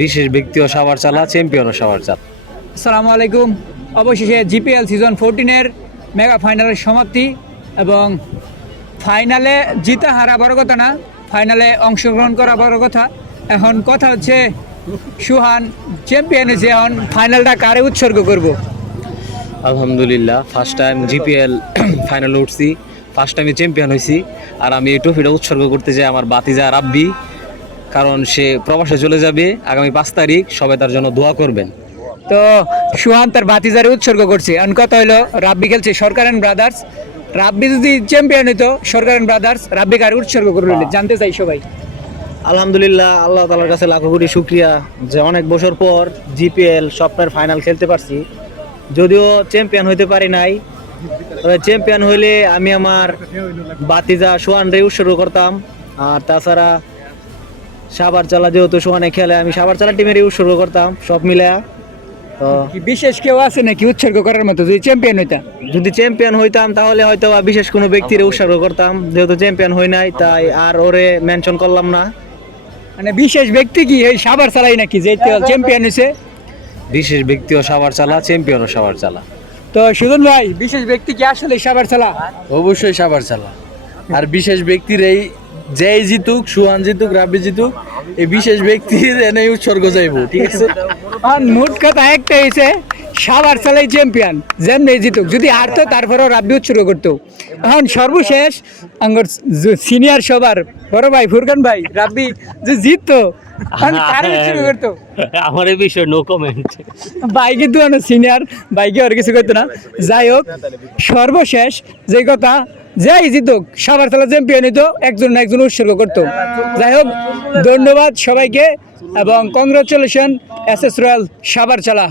বিশেষ ব্যক্তি ও সাভার চালা, চ্যাম্পিয়ন ও সাভার চালা। আসসালামু আলাইকুম। অবশেষে জিপিএল সিজন 14-এর মেগা ফাইনালের সমাপ্তি এবং ফাইনালে জিতা হারা বড় কথা না, ফাইনালে অংশগ্রহণ করা বড় কথা। এখন কথা হচ্ছে সুহান চ্যাম্পিয়ন হয়েছে, এখন ফাইনালটা কারে উৎসর্গ করব? আলহামদুলিল্লাহ, ফার্স্ট টাইম জিপিএল ফাইনালে উঠছি, ফার্স্ট টাইমে চ্যাম্পিয়ন হয়েছি। আর আমি এই ট্রফিটা উৎসর্গ করতে চাই আমার বাতিজা রাব্বি, কারণ সে প্রবাসে চলে যাবে আগামী 5 তারিখ। সবাই তার জন্য দোয়া করবেন। তো সুহান তার বাতিজারে উৎসর্গ করছে। এখন কথা হলো রাব্বি খেলছে সরকার অ্যান্ড ব্রাদার্স। রাব্বি যদি চ্যাম্পিয়ন হইতো সরকার অ্যান্ড ব্রাদার্স, রাব্বি কারে উৎসর্গ করবে জানতে চাই সবাই। আলহামদুলিল্লাহ, আল্লাহ তাআলার কাছে লাখো কোটি শুকরিয়া যে অনেক বছর পর জিপিএল স্বপ্নের ফাইনাল খেলতে পারছি। যদিও চ্যাম্পিয়ন হইতে পারি নাই, তবে চ্যাম্পিয়ন হইলে আমি আমার বাতিজা সোহান রে উৎসর্গ করতাম। আর তাছাড়া সাভার চালা যেহেতু সোহানে খেলে, আমি সাভার চালা টিমেরই উৎসর্গ করতাম সব মিলে। তো কি বিশেষ কেউ আছে নাকি উৎসর্গ করার মতো যদি চ্যাম্পিয়ন হইতা? যদি চ্যাম্পিয়ন হইতাম তাহলে হয়তো বা বিশেষ কোনো ব্যক্তির উৎসর্গ করতাম, যেহেতু চ্যাম্পিয়ন হই নাই তাই আর ওরে মেনশন করলাম না। মানে বিশেষ ব্যক্তি কি এই সাভার চালাই নাকি যে চ্যাম্পিয়ন হয়েছে? বিশেষ ব্যক্তি ও সাভার চালা, চ্যাম্পিয়ন ও সাভার চালা। তো সুজন ভাই, বিশেষ ব্যক্তি কি আসলে সাভার চালা? অবশ্যই সাভার চালা। আর বিশেষ ব্যক্তির এই যেই জিতুক, সুহান জিতুক, রাব্বি জিতুক, এই বিশেষ ব্যক্তির এনে উৎসর্গ যাইবো, ঠিক আছে? আর মোট কথা একটা হয়েছে, সাভার চালাই চ্যাম্পিয়ন যেমনি জিতুক, যদি হারতো তারপরেও রাব্বি উৎসর্গ করতো। এখন সর্বশেষ আঙ্গর সিনিয়র সবার বড় ভাই ফুরকান ভাই, রাব্বি যে জিততো এখন কারে উৎসর্গ করতো? আমার এই বিষয়ে নো কমেন্ট। ভাই কিন্তু সিনিয়র, ভাইকে আর কিছু করতো না। যাই হোক, সর্বশেষ যে কথা, যাই জিতুক সাভার চালা চ্যাম্পিয়ন হইতো, একজন না একজন উৎসর্গ করতো। যাই হোক, ধন্যবাদ সবাইকে এবং congratulation S S royal Savar চালা।